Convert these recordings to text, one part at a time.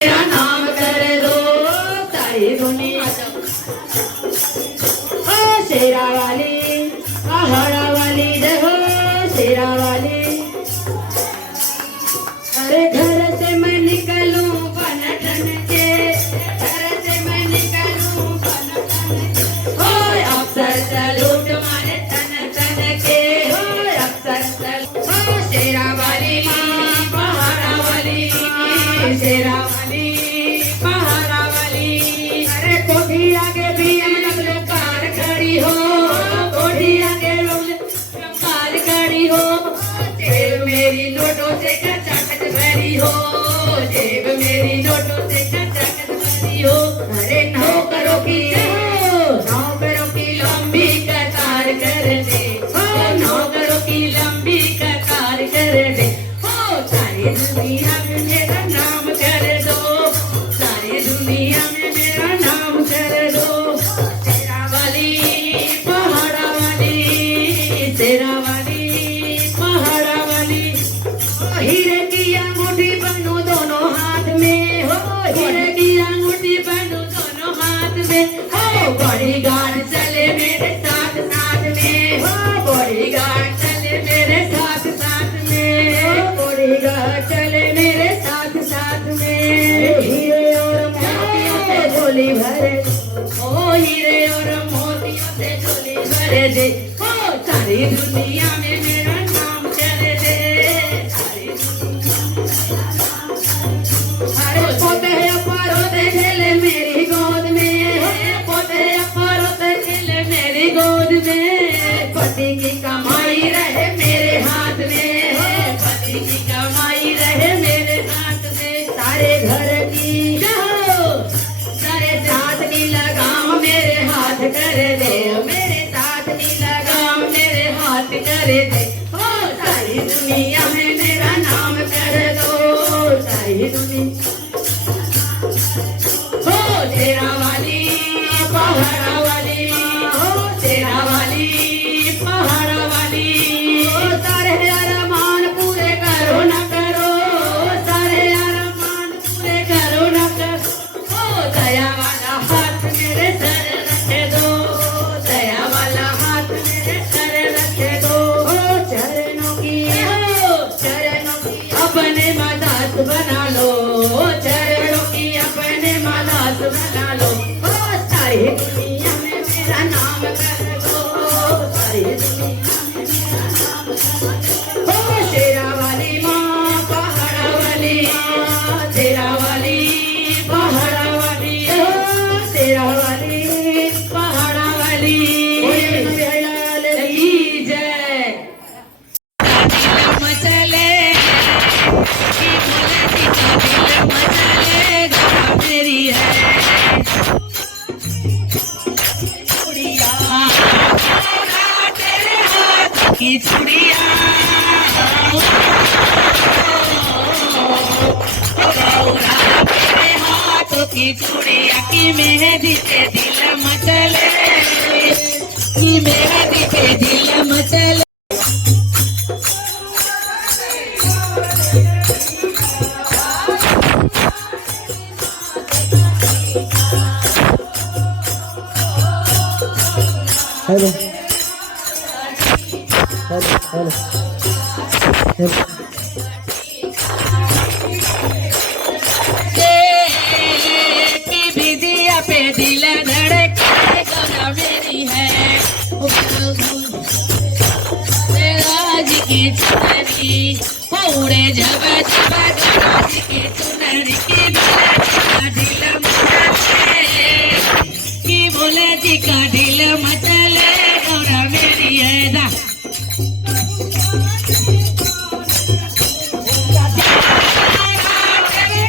मेरा नाम कर दो सारी दुनिया। ओ शेरा वाली पहाड़ा वाली जय हो शेरा वाली। अरे घर से मैं निकलूं बन ठन के, घर से मैं निकलूं बन ठन के। हो अफसर चलो तुम्हारे तन तन के, हो अफसर चलो। हो शेरा वाली माँ पहाड़ा वाली, शेरा वाली पहाड़ा वाली। अरे कोठी आगे भी हम कार खड़ी हो, कोठी आगे कार खड़ी हो। जेब मेरी नोटों से खचाखच भरी हो, जेब मेरी नोटों से खचाखच भरी हो। अरे नौकरों की नौकरों की लंबी कतार कर दे, हो नौकरों की लंबी कतार कर दे। हो सारी दुनिया में मेरा नाम कर दो, सारी दुनिया में मेरा नाम कर दो। शेरा वाली पहाड़ा वाली, शेरा वाली पहाड़ा वाली। हीरे की अंगूठी पहनू दोनों हाथ में, हो हीरे की अंगूठी पहनू दोनों हाथ में। हो बॉडीगार्ड चले मेरे साथ साथ में, हो बॉडीगार्ड चले मेरे साथ साथ में, हो बॉडीगार्ड चले मेरे साथ साथ में। हीरे और मोतियों से झोली भरे, ओ हीरे और मोतियों से झोली भरे दे। हो सारी दुनिया में मेरा नाम कर दे, सारी अरे पोते परोते खेले मेरी गोद में, पोते परोते खेले मेरी गोद में। पति की कमाई रहे मेरे हाथ में, पति की कमाई रहे मेरे हाथ में। सारे घर की सारे साथ की लगाम मेरे हाथ कर दे, मेरे साथ की लगाम मेरे हाथ कर दे। हो सारी दुनिया में मेरा नाम कर दो, सारी दुनिया। हो शेरा वाली पहाड़ा वाली, हो शेरा वाली पहाड़ा वाली। हो सारे अरमान पूरे करो न करो, सारे अरमान पूरे करो न करो। हो दया वाला हाथ मेरे सर रख दो, दया वाला हाथ मेरे सर रख दो। हो चरणों की अपने मदास बना लो, चरणों की अपने मदास बना लो। हो सारी दुनिया में मेरा नाम कर दो, सारी दुनिया में मेरा नाम कर दो। हो शेरा वाली माँ पहाड़ा वाली, शेरा वाली पहाड़ा वाली, हो शेरा वाली पहाड़ा वाली। जय मचले मेरी है तेरे हाथ की चूड़िया, तेरे हाथों की चूड़िया की मेहंदी पे दिल मचले, की मेहंदी पे दिल मचले। हेलो हेलो हेलो की विधिया पे दिल धड़के गौरा मेरी है। राज की चुनरी हो उड़े जब जब राज की चुनरी की दिल मचले, की बोले जी का दिल मचले गौरा मेरी है। दा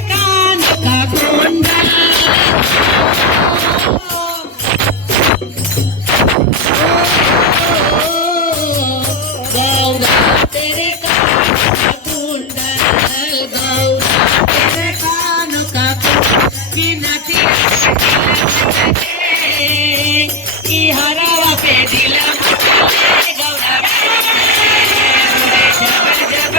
कान का गोंडा गौरा तेरे कान का कुंडल, गौरा तेरे कान का की नथी की हरावा पे दिल मचले गौरा जब जब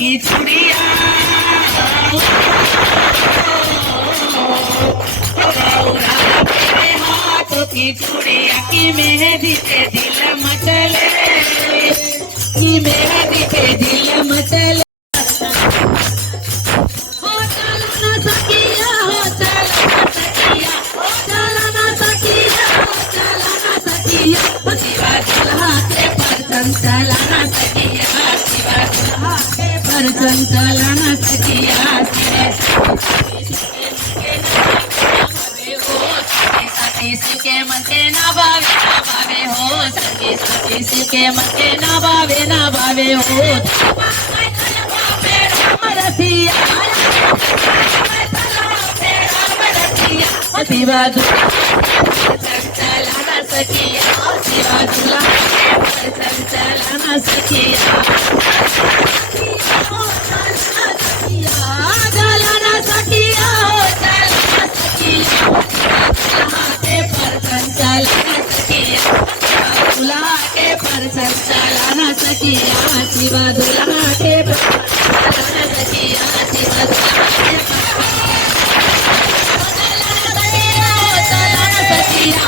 की चूड़िया मेरे हाथों की चूड़िया की मेहंदी पे दिल मचले की मेहंदी पे दिल मचले हो चलो ना सकिया हो चलो ना सकिया हो चलो ना सकिया हो चलो ना सकिया हो शिवा दुल्हा के परचम चलाना सकिया शिवा दुल्हा के परचम चलाना सकिया के मन के ना भावे हो सखी के मन के ना भावे हो शिवा चलाना सखिया शिवा चलाना सखिया चलाना सखिया दुल्हा के परचम चलाना सखिया शिवा दुल्हा के चलाना सखिया शिवा दुल्हा के चलाना सखिया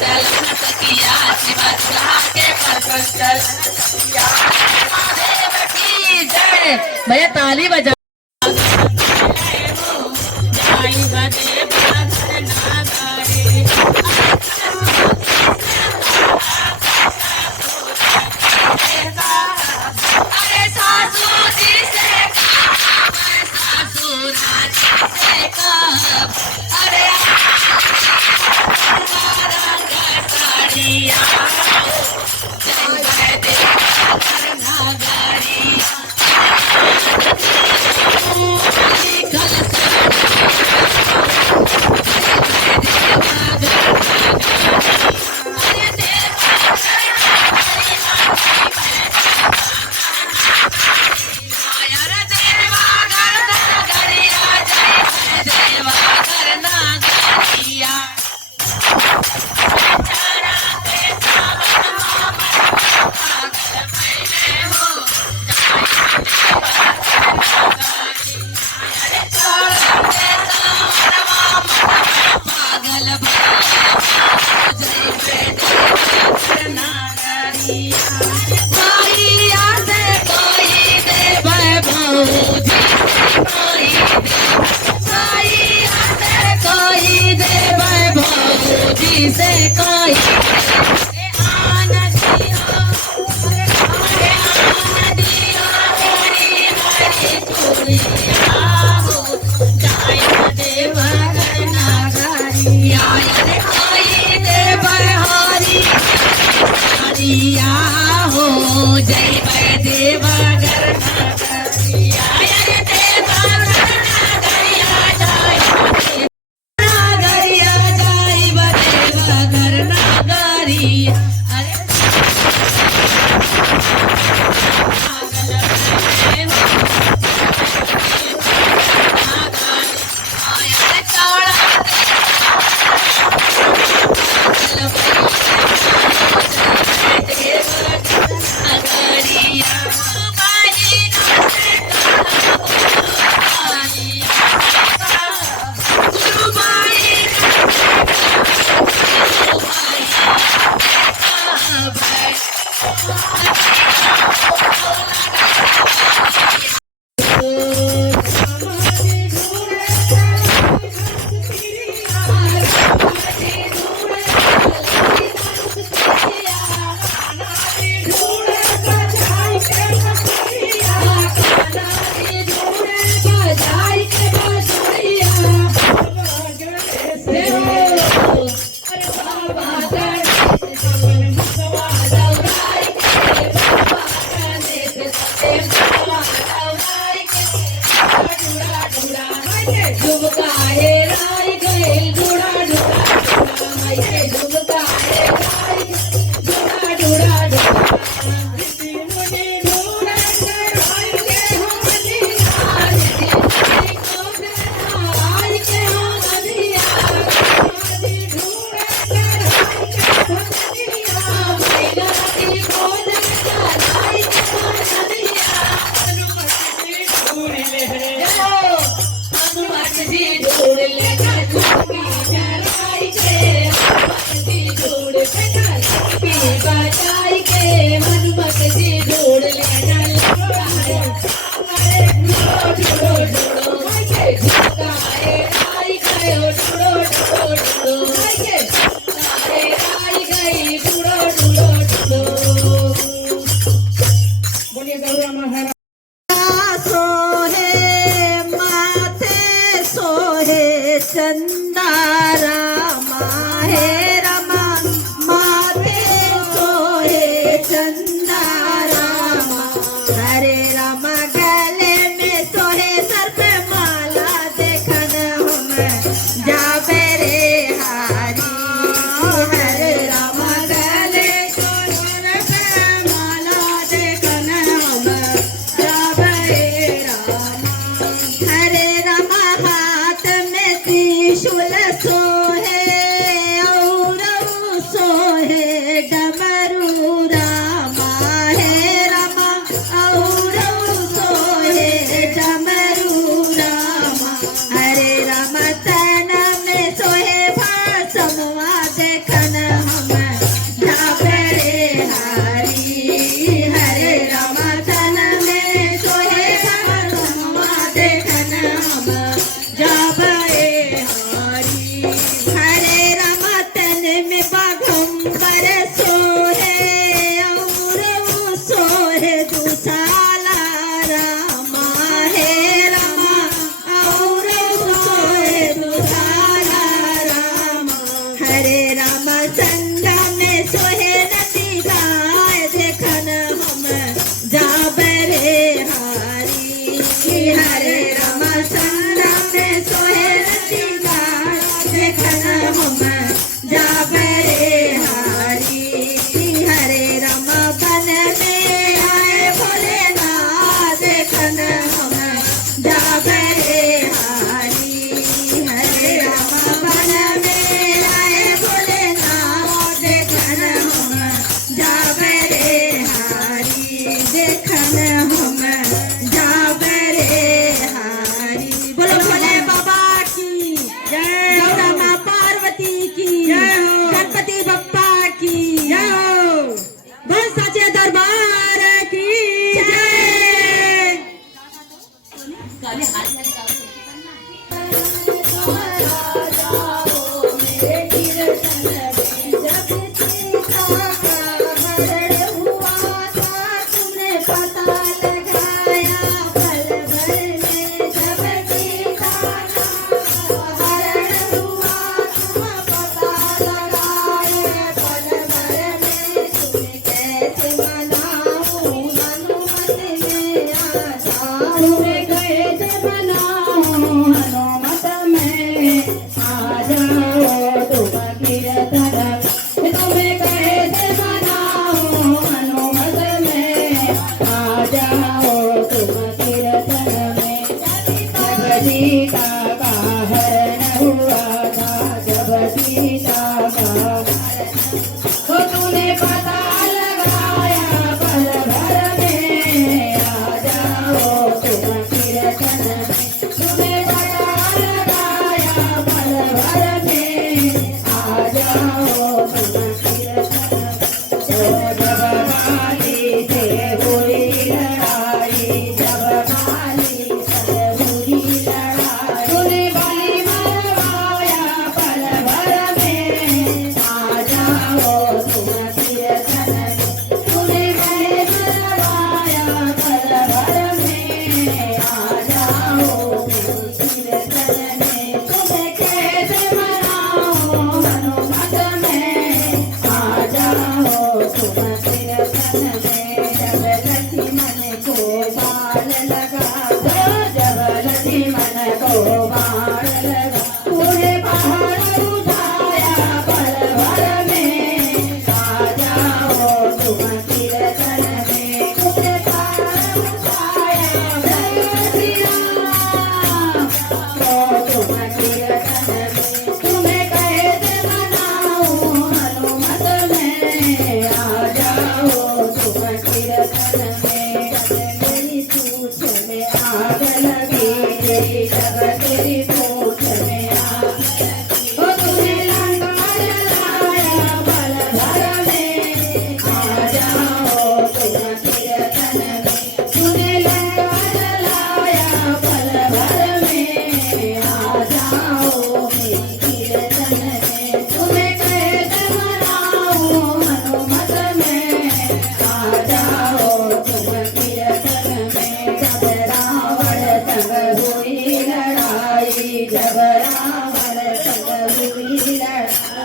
चलाना सखिया शिवा दुल्हा के परचम चलाना सखिया जय भैया ताली बजा से कोई हो जय देवागर पी बचाई के हनुमत जी ढूंढ लेना अरे ढूंढो ढूंढो ढूंढो तारे आई गए ढूंढो ढूंढो ढूंढो तारे आई गई ढूंढो ढूंढो ढूंढो। बोलिए गौरा महाराज सोहे माथे सोहे चंदा रामा हे रमा माथे सोहे चंदा रामा हरे रामा गले में सोहे सर पे माला देखन हम जाबे रे हारी हरे रामा गले सर पे माला देखन हम जाबे रामा हरे रामा हाथ में त्रिशूल सोहे और सोहे डमरू रामा हे रामा और सोहे डमरू रामा हरे रामा तन में सोहे भासमवा देखन हम जाबे रे हारी हरे रामा तन में सोहे भासमवा देखन हम जाबे हारी हरे रामा तन में बाघंबर सोहे और सोहे दुसाला रामा हे रामा और सोहे दुसाला रामा हरे रामा संगा में सोहे नदी गाय देखन हम जाबे रे हारी हरे रामा संगा में सोहे नदी गाय देखन हम जाबे रे हारी हरे रामा बन में आए भोलेनाथ देखन हम जाबे रे हारी हरे रामा बन में आए भोलेनाथ देखन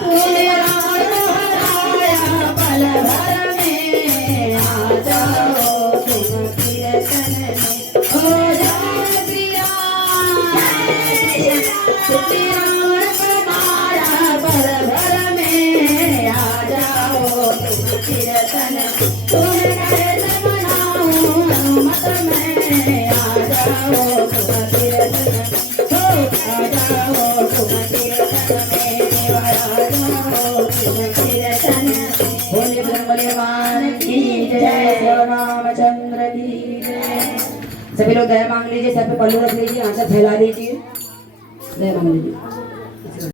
तूने रावण हराया पल भर में आ जाओ तुम कीर्तन में हो जाओ प्रिया तूने रावण को मारा पल भर में आ जाओ तुम कीर्तन तुम्हें कैसे मनाऊं मत में आ जाओ तुम कीर्तन हो आ जाओ तुम कीर्तन में देवा आ जाओ तुम कीर्तन बोले भगवान की जय श्री रामचंद्र की जय। सभी लोग दया मांग लीजिए, सर पे पल्लू रख लीजिए, हाथ फैला लीजिए, दया मांग लीजिए।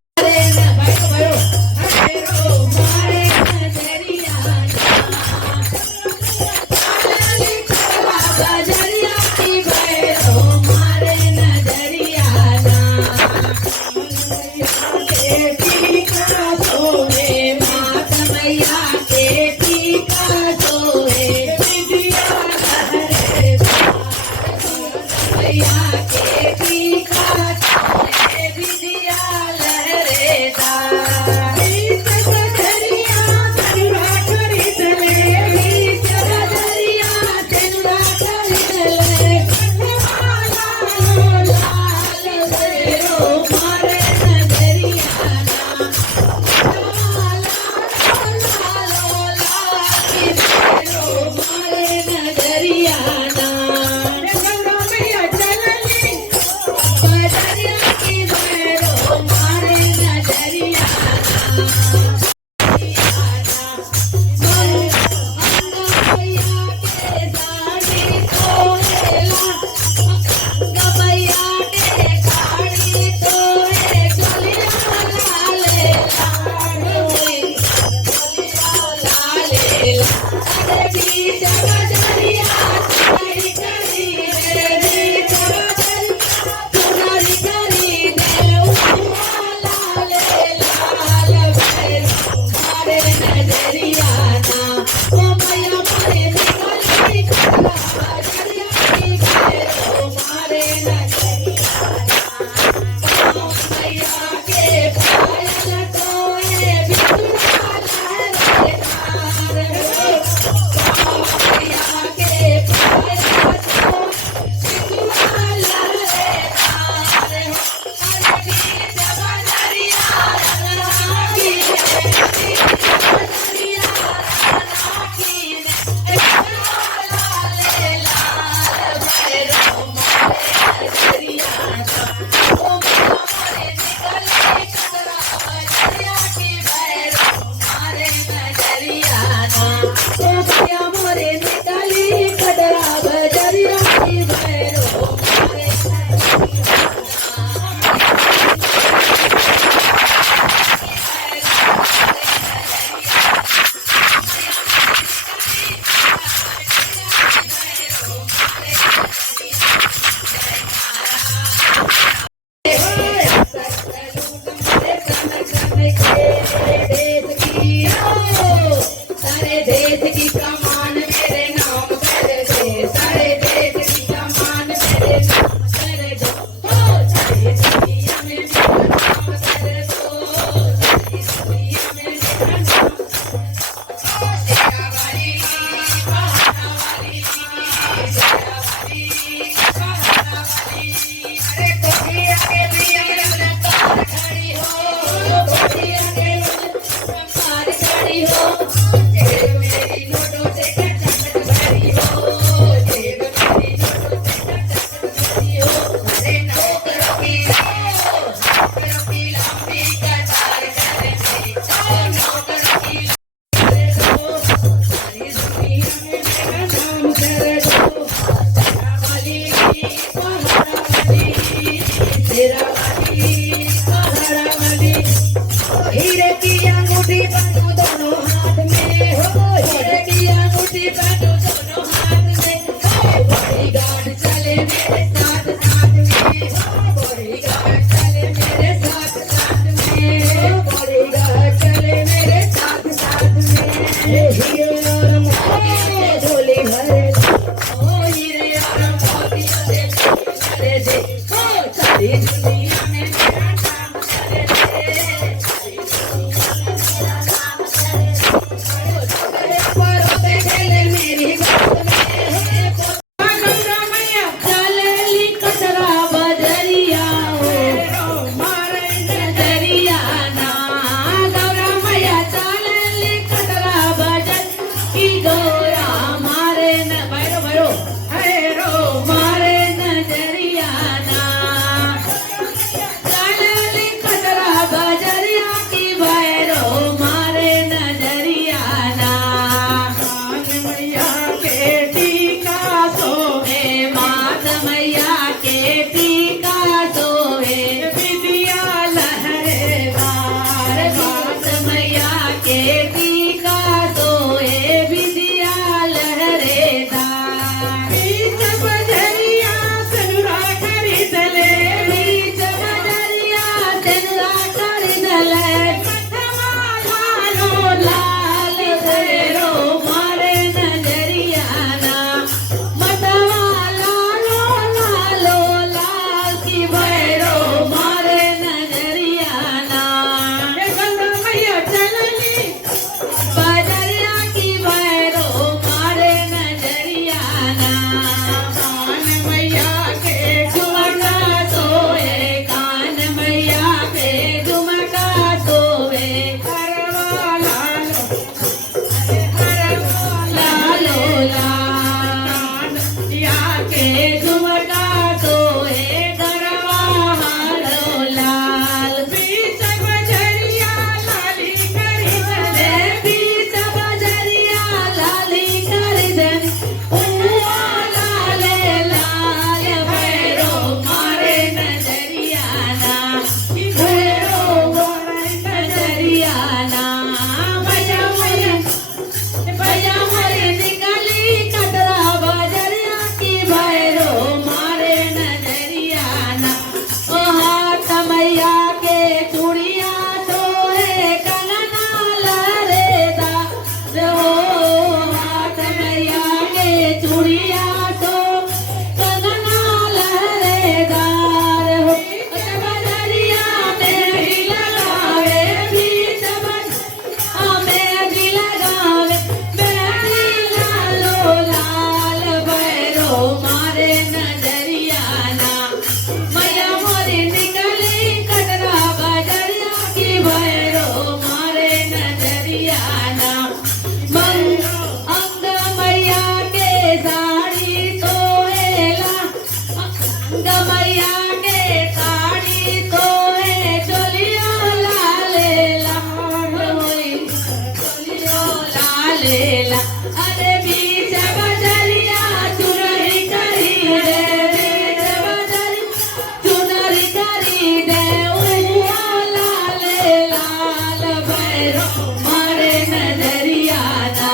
भैरो मारे नजरिया ना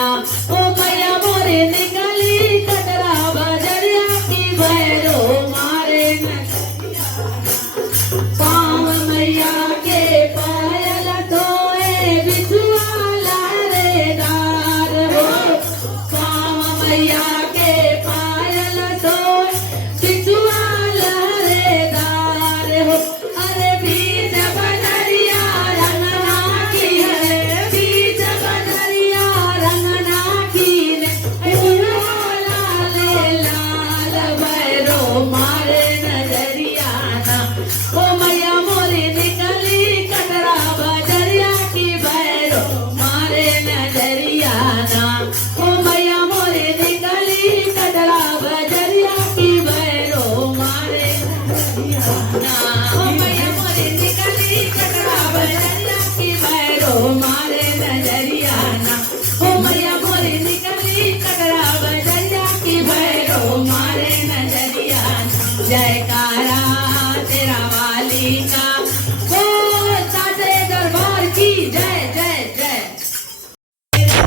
ओ मैया मोरे निकली कटरा बजरिया की भैरो मारे नजरिया पाँव मैया के पायल धोए बिछुआ लारेदार हो पाँव मैया के पायल धोए बिछुआ लारेदार हो अरे बीच बदरिया रंगना की है बीच बदरिया रंगना की लाल लाल भैरो मारे नजरिया ना ओ मैया मोरी निकली कटरा बजरिया की भैरो मारे नजरिया ना ओ मैया मोरी निकली कटरा बजरिया की भैरो मारे नजरिया ना ओ मैया मोरी निकली कटरा बजरिया की भैरो मारे नजरिया ना ओ मैया मोरी निकली कटरा बजरिया की भैरो मारे नजरिया ना जयकारा तेरा वाली का ओ साचे दरबार की जय जय जय जाए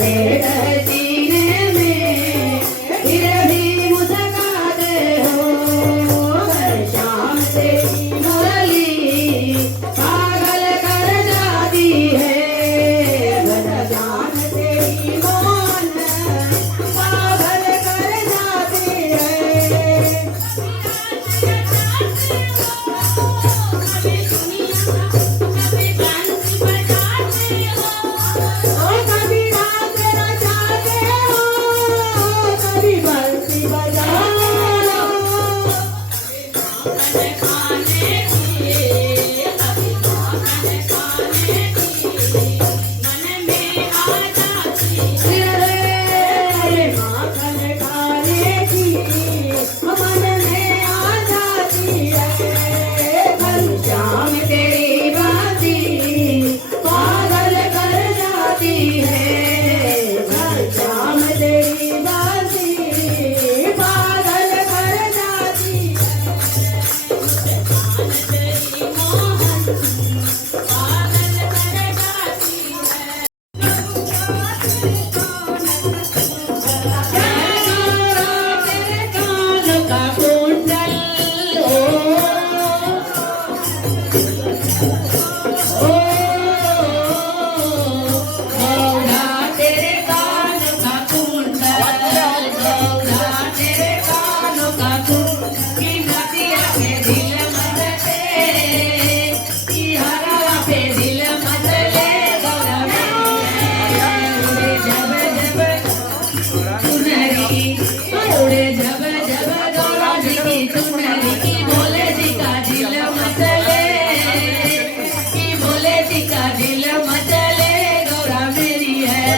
पेट सीने में फिर भी मुस्काते हो श्याम तेरी मुरली पागल कर जाती है श्याम तेरी मोहन पागल कर जाती है कभी रात रचाते हो कभी बंसी बजाते हो खाने की कभी खाने मन में आ जाती है माखन खाने की मन में आ जाती है घनश्याम तेरी बाती पागल कर जाती है घनश्याम तेरी बाती पागल कर जाती तेरी मोहन पागल कर जाती तेरे कान का कुंडल गौरा तेरे कान का कुंडल गौरा तेरे कान का कुंडल की नदिया पे दिल मचले की हरा पे दिल मचले गौरा उड़े जब जब चुनरी उड़े जब जब गौरा जी की चुनरी की भोले जी का दिल मचले की भोले जी का दिल मचले गौरा मेरी है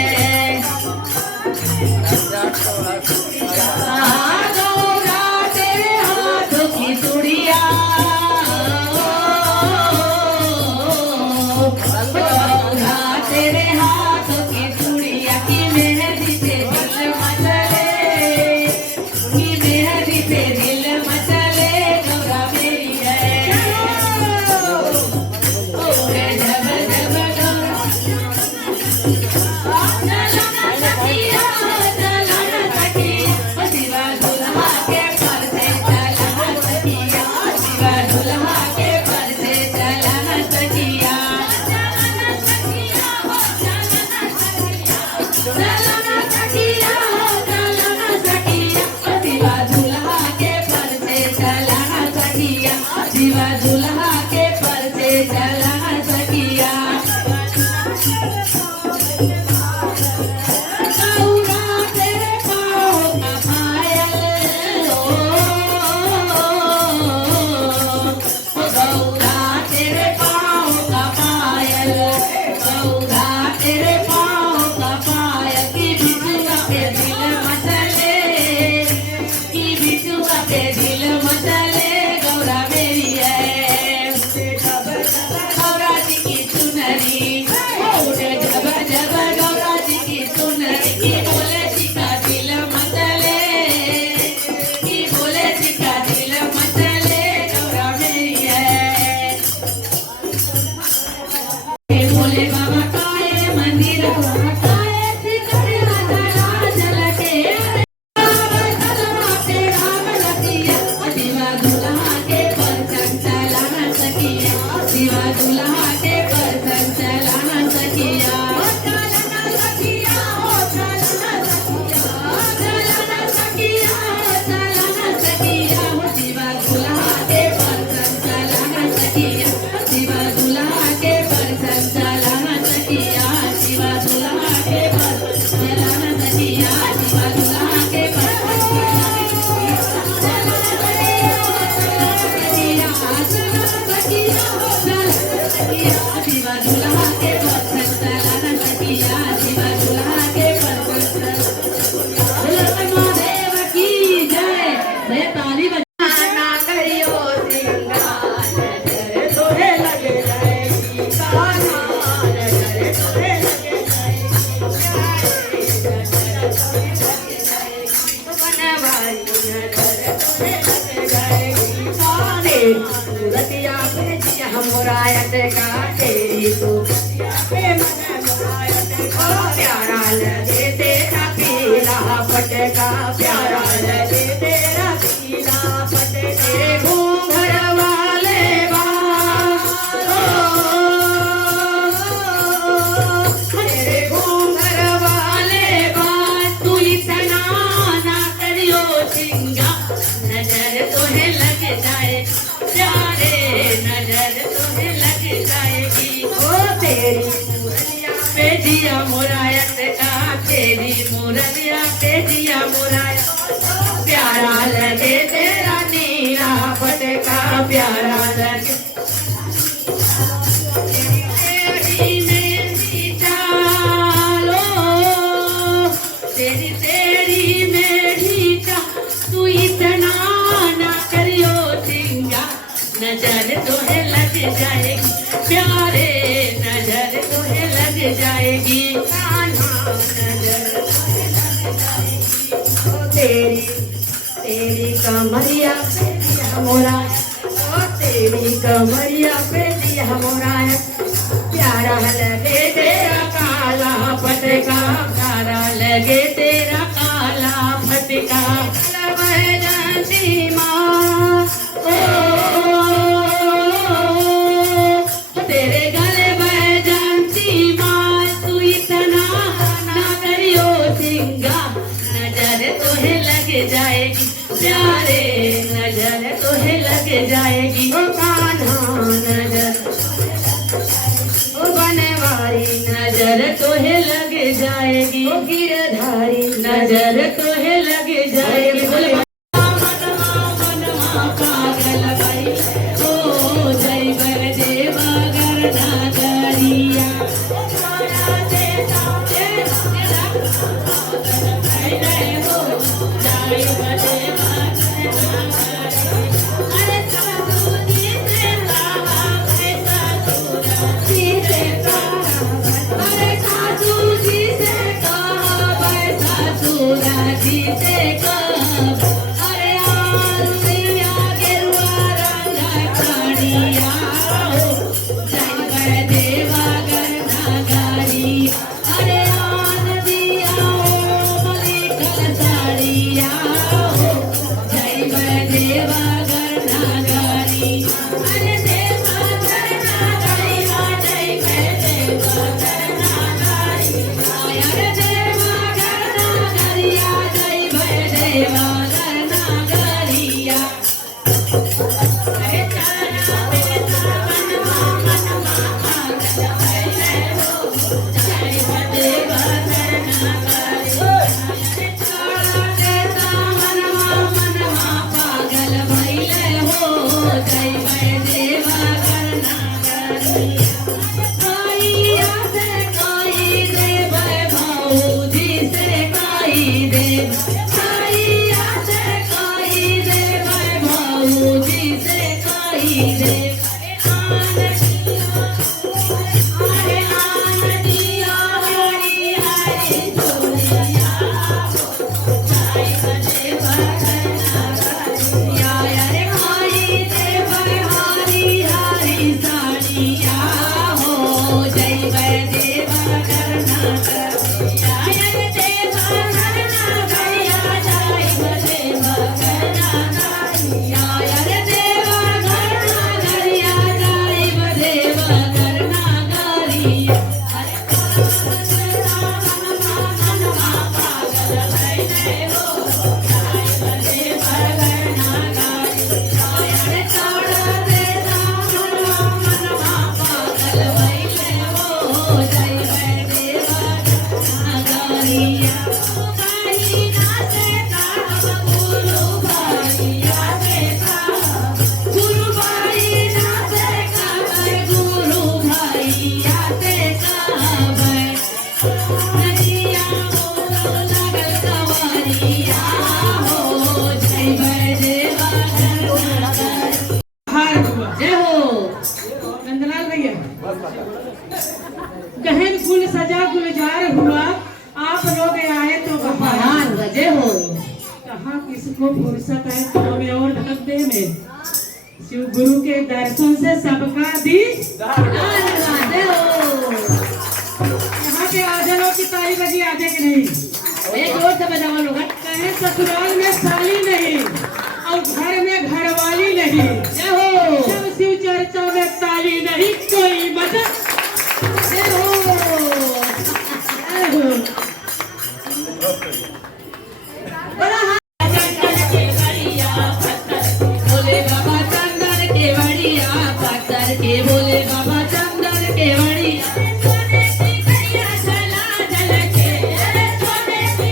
गौरा तेरे हाथों की चूड़िया गौरा तेरे हाथों की चूड़िया की मेहंदी से दिल मचले की मेहंदी से दिल मचले गौरा मेरी है ओरे जब जब गौरा चलना सखिया शिवा दुल्हा के पर से चलना सखिया शिवा दुल्हा के पर से चलना सखिया चलना सखिया चलना सखिया शिवा दुल्हा के पर से चलना सखिया शिवा दुल्हा के पर से चलना सखिया गौरा तेरे पाँव का पायल गौरा तेरे पाँव का पायल गौरा तेरे पाँव का पायल की बिचुआ पे दिल मचले की बिचुआ पे दिल मचले गौरा मेरी है गौरा जी की चुनरी उड़े जब जब गौरा जी की चुनरी की भोले जी का दिल मचले की भोले जी का दिल मचले गौरा मेरी है भोले बाबा काए मंदिर काए शिखर राजा जलके शिवा दुल्हा के पर चलाना सखिया शिवा दुल्हा के पर चलाना सखिया चलना सखिया चलना सखिया चलना सखिया शिवा दुल्हा के पर चलाना सखिया शिवा दुल्हा के पर चलाना सखिया शिवा दुल्हा के पर चलाना सखिया शिवा दुल्हा के पर शिवा दुल्हा के पर चलाना सखिया शिवा दुल्हा के पर महादेव की जय मैं ताली बजाना करियो श्रृंगार तोहे लगे जाएगी काना तोहे लगे जाएगी सूरतिया पे जिया मुरायत का तेरी सूरतिया पे मन मुरायत का प्यारा लगे मुरलिया पे दिया मुराया प्यारा लगे तेरा नीला पटका प्यारा लगे तेरी मेरी चालो तेरी मेरी चाल तू इतना ना करियो सिंगा नजर तोहे लग जाएगी प्यारे नजर तोहे लग जाएगी कान्हा नजर तोहे लग जाएगी तेरी कमरिया पे दिया मोरा ओ तेरी कमरिया पे दिया मोरा प्यारा लगे तेरा काला फटका प्यारा लगे तेरा काला फटका जानती माँ ओ तेरे गले बह जानती माँ तू इतना ना करियो सिंगा नजर तोहे लग जाएगी प्यारे नजर तोहे लग जाएगी ओ कान्हा नजर ओ बनवारी नजर तोहे लग जाएगी ओ गिरधारी नजर तोहे लग जाएगी बोले पागल भाई ओ जय बर देवा गरना गरिया गहन फूल सजा गुलजार हुआ आप लोग आए तो बहार वजह हो कहाँ किसको फुर्सत है थोड़े और धक्के में शिव गुरु के दर्शन से सबका दी यहाँ के आजनों की ताली बजी आगे की नहीं एक जोर से बजाओ लोग कहे ससुराल में साली नहीं और घर में घरवाली नहीं जय हो जब शिव चर्चा में ताली नहीं कोई मदद जय हो बड़ा चंदन के बढ़िया पत्थर बोले बाबा चंदन के बढ़िया पत्थर के बोले बाबा चंदन के बढ़िया सोने की गैया जला जल के सोने की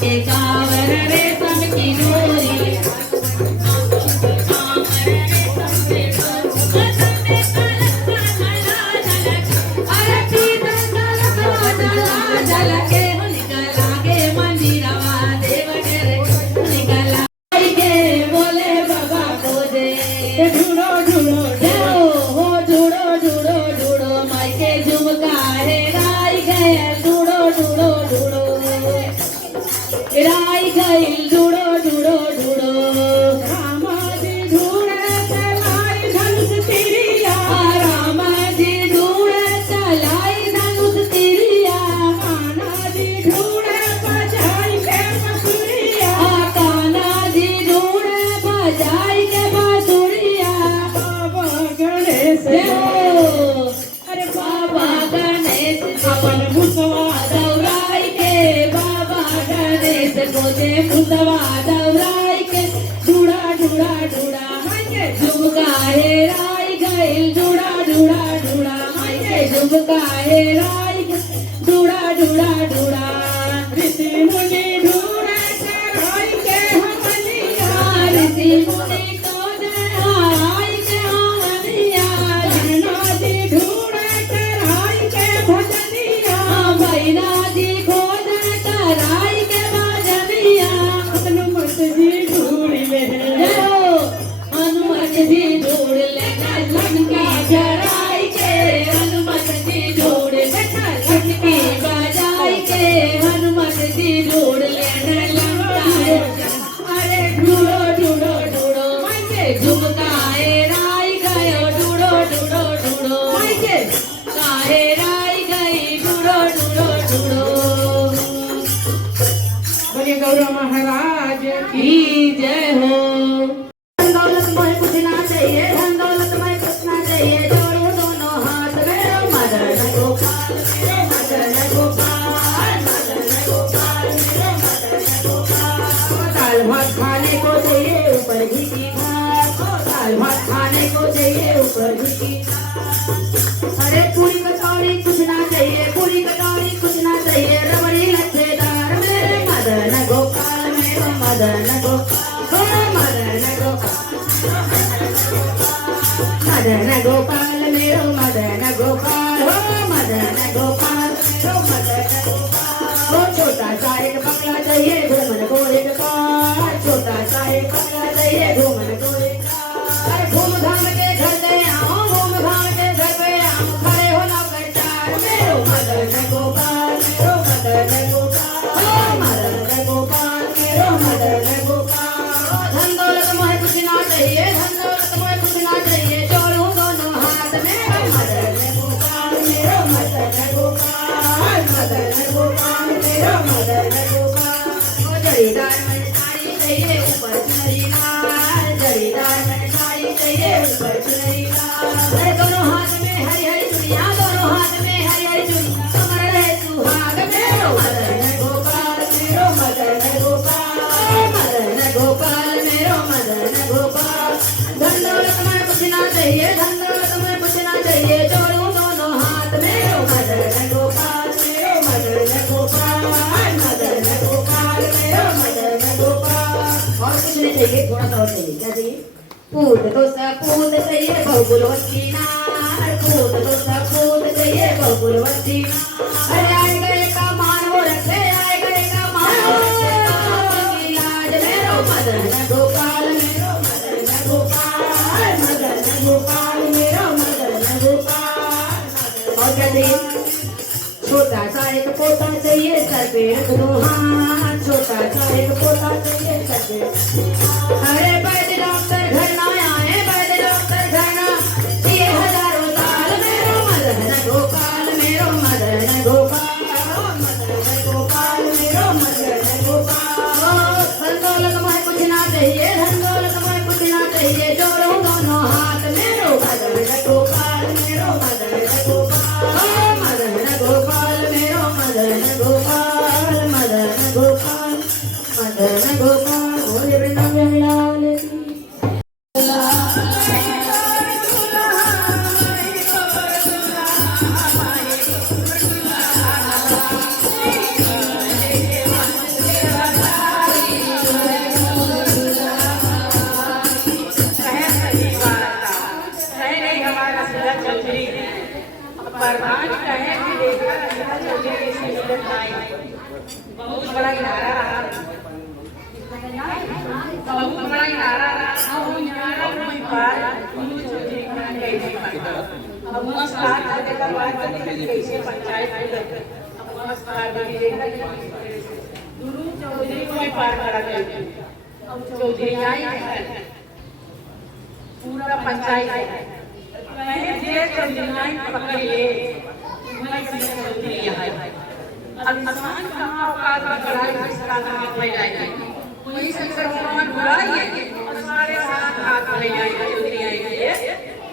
के कांवर रेशम की डोरी अरे पीतल झलके निकला के मंदिरवा देव रे निकला के बोले बाबा को दे ढूंढो ढूंढो हो ढूंढो ढूंढो ढूंढो मायके झुमका है राई गए ढूंढो ढूंढो ढूंढो राई गई ढूंढो ढूंढो ढूंढो रामाजी ढूंढे चलाई धनुष तिरिया रामाजी ढूंढे चलाई धनुष तिरिया कान्हाजी ढूंढे बजाई के बांसुरिया कान्हाजी ढूंढे बजाई के बांसुरिया बाबा गणेश अरे बाबा गणेश अपन मुसवा दौड़ाई के बाबा गणेश गोदे मुसवा दौड़ाई के ढूढ़ा ढूढ़ा ढूढ़ा झुमका है राई गइल ढूढ़ा ढूढ़ा ढूढ़ा झुमका है राई ढूढ़ा ढूढ़ा ढूढ़ा ऋषि मुनि ढूढ़े चढ़ाई के हमनिया ऋषि मुनि को चढ़ाई के हमनिया नादी ढूढ़े चढ़ाई के भजनिया भैना जी खोज चढ़ाई के भजनिया हनुमत जी ढूढ़ ले हनुमत जी ढूढ़ ले लंका चढ़ाई के हनुमत जी ढूढ़ ले लंकी बजाई के हनुमत जी ढूढ़ ले लंका अरे ढूढ़ो ढूढ़ो ढूढ़ो झुमकाए राई गयो ढूढ़ो ढूढ़ो ढूढ़ो काहे राई गई ढूढ़ो ढूढ़ो ढूढ़ो बोलिए गौरव महाराज की की जय हो धन दौलत में कुछ ना चाहिए धन दौलत में कुछ ना चाहिए जोड़ो दोनों हाथ में मदन गोपाल मेरे मदन गोपाल मदन गोपाल मेरे मदन गोपाल दाल भात खाने को चाहिए ऊपर घी की भात दाल भात खाने को चाहिए ऊपर घी की अरे पूरी कचौड़ी कुछ ना चाहिए पूरी कचौड़ी कुछ ना चाहिए रबड़ी लच्छेदार मेरे मदन गोपाल मेरे मदन गोपाल मदन गोपाल मेरो मदन गोपाल हो मदन गोपाल मेरो मदन गोपाल हो छोटा सा एक बंगला चाहिए घूमन को एक कार छोटा सा एक बंगला चाहिए घूमन को एक कार घूम घाम के घर पे आओ घूम घाम के घर पे आओ खड़े हो ना करतार मेरो मदन गोपाल मेरो मदन गोपाल हो मदन गोपाल मेरो मदन गोपाल धन दौलत में कुछ ना चाहिए धन दौलत में कुछ ना चाहिए जोड़ो दोनों हाथ में मदन गोपाल मेरो मदन गोपाल मदन गोपाल मेरो मदन गोपाल ओ जरीदार में साड़ी चाहिए ऊपर चुनरी लाल जरीदार में साड़ी चाहिए ऊपर चुनरी लाल अरे दोनों हाथ में हरी हरी चुनिया दोनों हाथ में हरी हरी चुनिया कमर रहे सुहाग मेरो मदन गोपाल मेरो मदन गोपाल मदन गोपाल मेरो मदन गोपाल धन दौलत में कुछ ना चाहिए धन दौलत में कुछ ना चाहिए जोड़ो दोनों हाथ मेरो मदन गोपाल मेरो मदन गोपाल मदन गोपाल मेरो मदन गोपाल और कुछ नहीं चाहिए थोड़ा सा और चाहिए क्या चाहिए पूत तो सपूत चाहिए बहुगुलवती नार पूत तो सपूत चाहिए बहुगुलवती अरे आए गए का मान वो रखे आए गए का मान वो रखे आपकी लाज मेरो मदन गोपाल मेरो मदन गोपाल मदन गोपाल मेरो मदन गोपाल और क्या चाहिए छोटा सा एक पोता चाहिए सर पे रख दो हाथ छोटा सा एक पोता चाहिए सर पे अरे बैठ डॉक्टर घर ना आए बैठ डॉक्टर घर ना ये हजारों साल मेरो मदन गोपाल मेरो मदन गोपाल मदन गोपाल मेरो मदन गोपाल धन दौलत में कुछ ना चाहिए धन दौलत में कुछ ना चाहिए जोड़ो दोनों हाथ मेरो मदन गोपाल मेरो मदन गोपाल मदन गोपाल मेरो मदन गोपाल मदन गोपाल मदन गोपाल बोले वृंदावन लाल की प्रधान कहे कि देखा रहा चौधरी ऐसी मिलन आई बहुत बड़ा इनारा रहा बहुत बड़ा इनारा रहा और इनारा कोई पार चौधरी का कैसे पता अब नमस्कार करके करवा कैसे पंचायत अब नमस्कार भी देखा गुरु चौधरी कोई पार करा गया अब चौधरी आई पूरा पंचायत पहले जे चौधरी पकड़ ले वही चौधरी यहाँ अब इंसान कहाँ औकात में बढ़ाई जिसका नाम फैलाए वही शंकर भगवान बुलाई है और सारे साथ हाथ फैलाए चौधरी आएंगे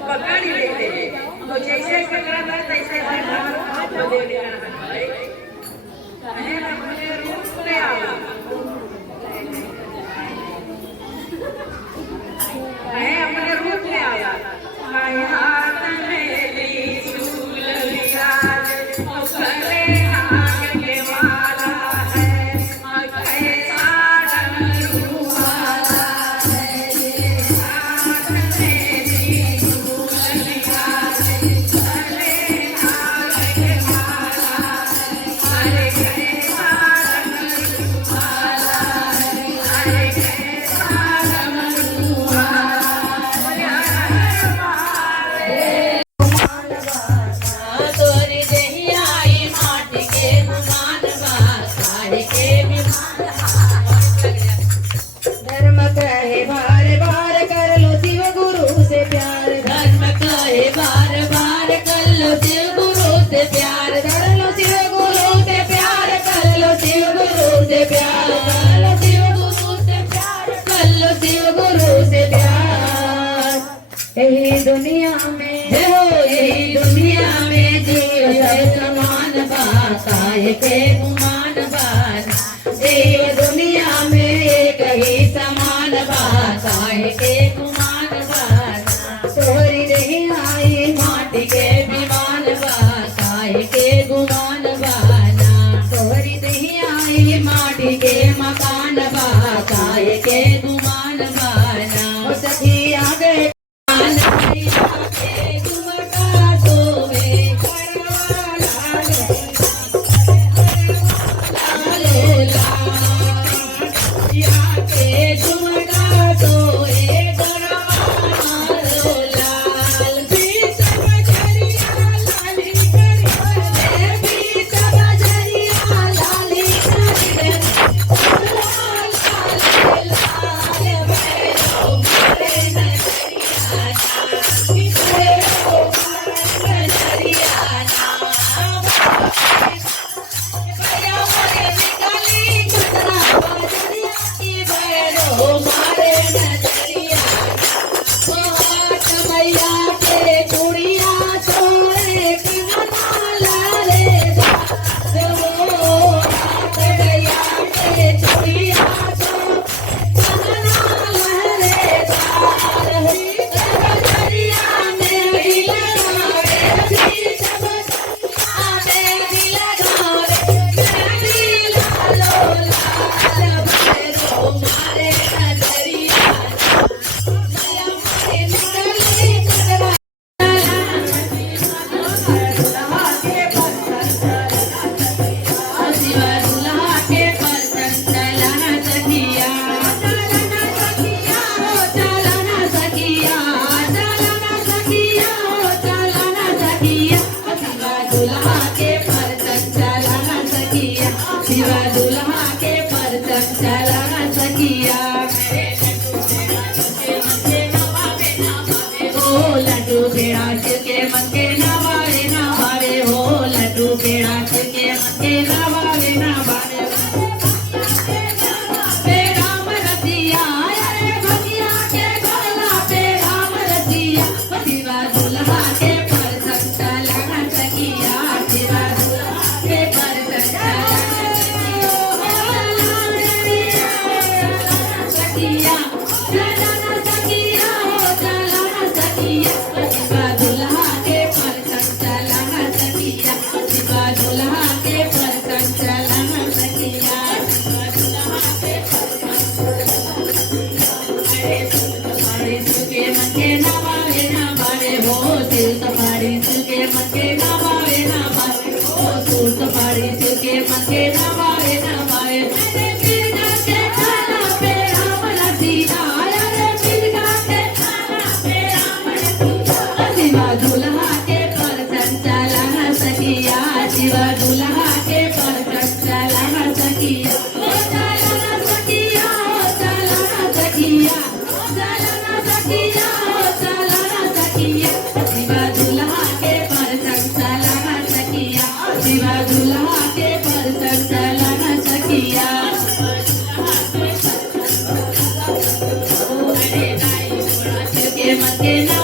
पकड़ ही लेते हैं तो जैसे पकड़ा था तैसे हाथ को दे देना है अपने रूप में आवा है अपने रूप में आवा हाथ में त्रिशूल विराज और गले नाग के माला है कैसा डमरू वाला है ये हाथ में त्रिशूल विराज गले नाग के माला है अरे कैसा डमरू वाला है अरे कैसा डमरू वाला तोरी देही आई माटी के गुमान बासाड़ के धर्म कहे बार बार कर लो शिव गुरु से प्यार धर्म कहे बार बार कर लो शिव गुरु से प्यार कर लो शिव गुरु से प्यार कर लो शिव गुरु से प्यार कर लो शिव गुरु से प्यार कर लो शिव गुरु से प्यार यही दुनिया में हो यही दुनिया में जीव है समान बाताए के गुमान बाना जीव दुनिया में एक ही समान बाताए के गुमान बाना तोरी नहीं आई माटी के विमान बाताए के गुमान बाना तोरी नहीं आई माटी के मकान बाताए के गुमान बाना सखी आगे के नाम